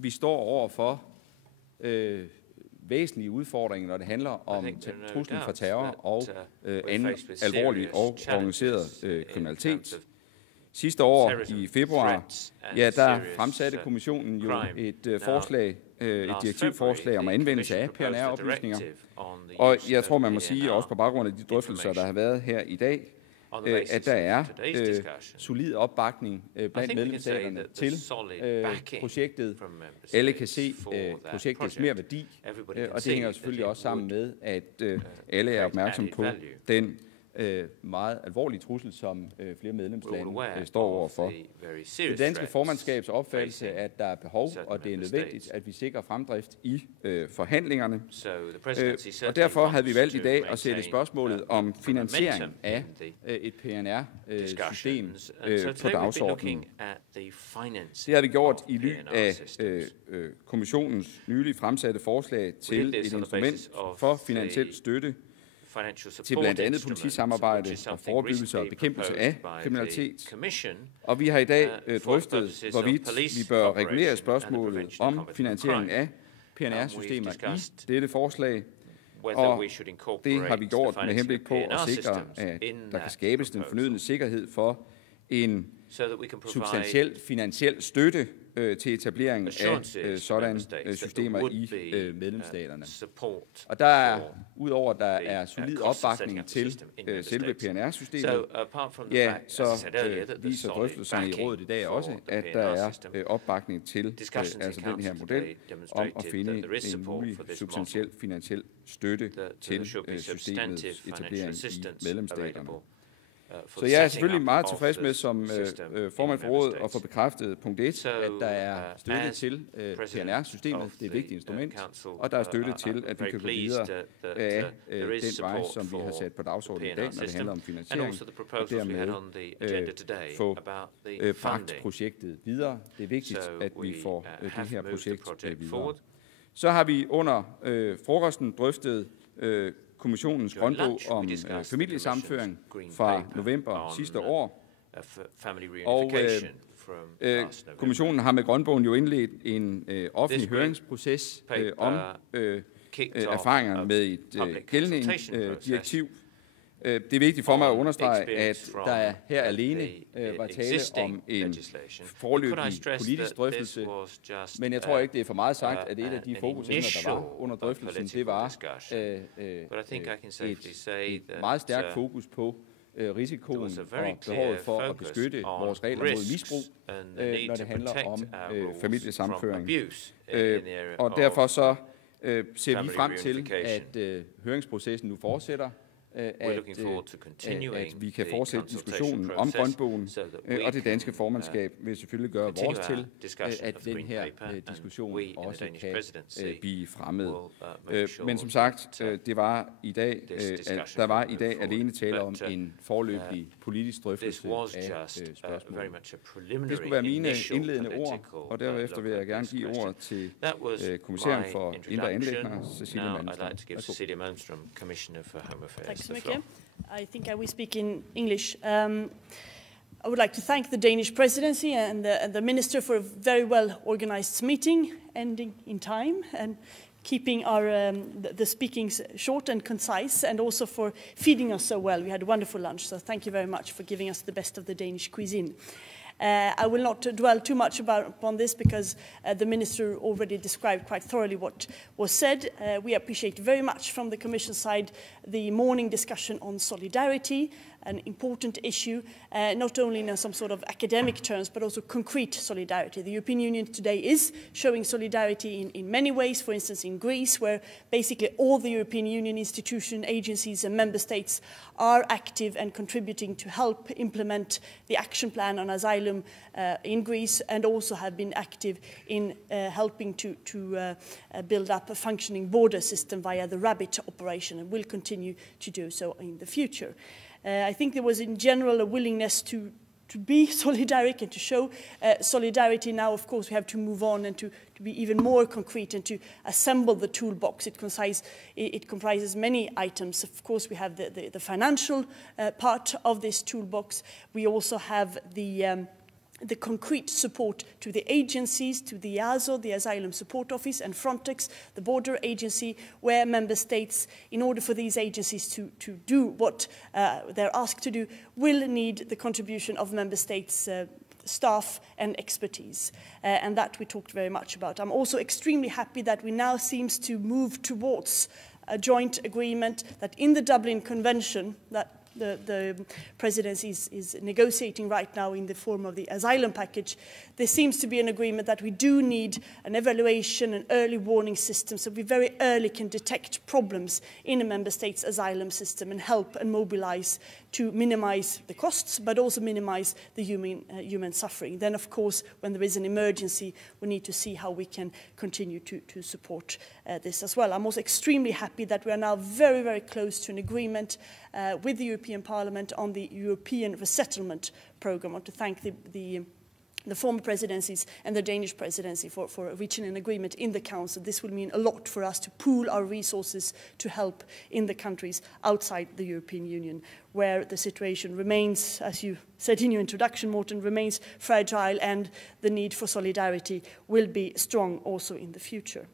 vi står over for væsentlige udfordringer, når det handler om truslen fra terror og anden alvorlig og organiseret kriminalitet. Sidste år i februar, der fremsatte kommissionen jo et forslag, et direktivforslag om anvendelse af PNR-oplysninger. Og jeg tror, man må sige, også på baggrund af de drøftelser, der har været her i dag, at der er solid opbakning blandt medlemsstaterne til projektet. Alle kan se projektets mere værdi, og det hænger selvfølgelig også sammen med, at alle er opmærksom på den meget alvorlige trussel, som flere medlemslande står overfor. Det danske formandskabs opfattelse er, at der er behov, og det er nødvendigt, at vi sikrer fremdrift i forhandlingerne. Og derfor havde vi valgt i dag at sætte spørgsmålet om finansiering af et PNR-system på dagsordenen. Det har vi gjort i ly af kommissionens nylig fremsatte forslag til et instrument for finansiel støtte til blandt andet politisamarbejde og forebyggelse og bekæmpelse af kriminalitet. Og vi har i dag drøftet, hvorvidt vi bør regulere spørgsmålet om finansiering af PNR-systemer i dette forslag. Og det har vi gjort med henblik på at sikre, at der kan skabes den fornødne sikkerhed for en substantiel finansiel støtte til etablering af sådanne systemer i medlemsstaterne. Og der er, udover at der er solid opbakning til selve PNR-systemet, ja, så viser drøftelserne i rådet i dag også, at der er opbakning til altså den her model om at finde en mulig substantiel finansiel støtte til systemets etablering i medlemsstaterne. Så jeg er selvfølgelig meget tilfreds med som formand for rådet at få bekræftet punkt 1, at der er støtte til PNR-systemet, det er et vigtigt instrument, og der er støtte til, at vi kan gå videre af den vej, som vi har sat på dagsordenen i dag, når det handler om finansiering, og dermed få bragt projektet videre. Det er vigtigt, at vi får det her projekt videre. Så har vi under frokosten drøftet kommissionens grønbog om familiesammenføring fra november sidste år. Og kommissionen har med grønbogen jo indledt en offentlig høringsproces om erfaringerne med et gældende direktiv. Det er vigtigt for mig at understrege, at der her alene var tale om en foreløbig politisk drøftelse, men jeg tror ikke, det er for meget sagt, at et af de fokusemner, der var under drøftelsen, det var et meget stærkt fokus på risikoen og behovet for at beskytte vores regler mod misbrug, når det handler om familiesammenføring. Og derfor så ser vi frem til, at høringsprocessen nu fortsætter, at vi kan fortsætte diskussionen om grønbogen, og det danske formandskab vil selvfølgelig gøre vores til, at den her diskussion også kan blive fremmet. Men som sagt, der var i dag alene tale om en foreløbig politisk drøftelse af spørgsmålet. Det skulle være mine indledende ord, og derefter vil jeg gerne give ordet til kommissæren for indre anliggender, Cecilia Malmström. I think I will speak in English. I would like to thank the Danish presidency and the minister for a very well organized meeting, ending in time and keeping our the speakings short and concise, and also for feeding us so well. We had a wonderful lunch, so thank you very much for giving us the best of the Danish cuisine. I will not dwell too much upon this because the Minister already described quite thoroughly what was said. We appreciate very much from the Commission side the morning discussion on solidarity, an important issue, not only in some sort of academic terms, but also concrete solidarity. The European Union today is showing solidarity in many ways, for instance in Greece, where basically all the European Union institutions, agencies and member states are active and contributing to help implement the action plan on asylum in Greece, and also have been active in helping to build up a functioning border system via the Rabbit operation, and will continue to do so in the future. I think there was in general a willingness to be solidaric and to show solidarity. Now, of course, we have to move on and to be even more concrete and to assemble the toolbox. It comprises many items. Of course, we have the financial part of this toolbox. We also have the the concrete support to the agencies, to the EASO, the Asylum Support Office, and Frontex, the border agency, where member states, in order for these agencies to do what they're asked to do, will need the contribution of member states' staff and expertise. And that we talked very much about. I'm also extremely happy that we now seem to move towards a joint agreement that in the Dublin Convention that the presidency is negotiating right now in the form of the asylum package, there seems to be an agreement that we do need an evaluation and early warning system so we very early can detect problems in a member state's asylum system and help and mobilize to minimize the costs, but also minimize the human suffering. Then, of course, when there is an emergency, we need to see how we can continue to support this as well. I'm also extremely happy that we are now very, very close to an agreement with the European Parliament on the European resettlement programme. I want to thank the former presidencies and the Danish presidency for reaching an agreement in the Council. This will mean a lot for us to pool our resources to help in the countries outside the European Union, where the situation remains, as you said in your introduction, Morten, remains fragile, and the need for solidarity will be strong also in the future.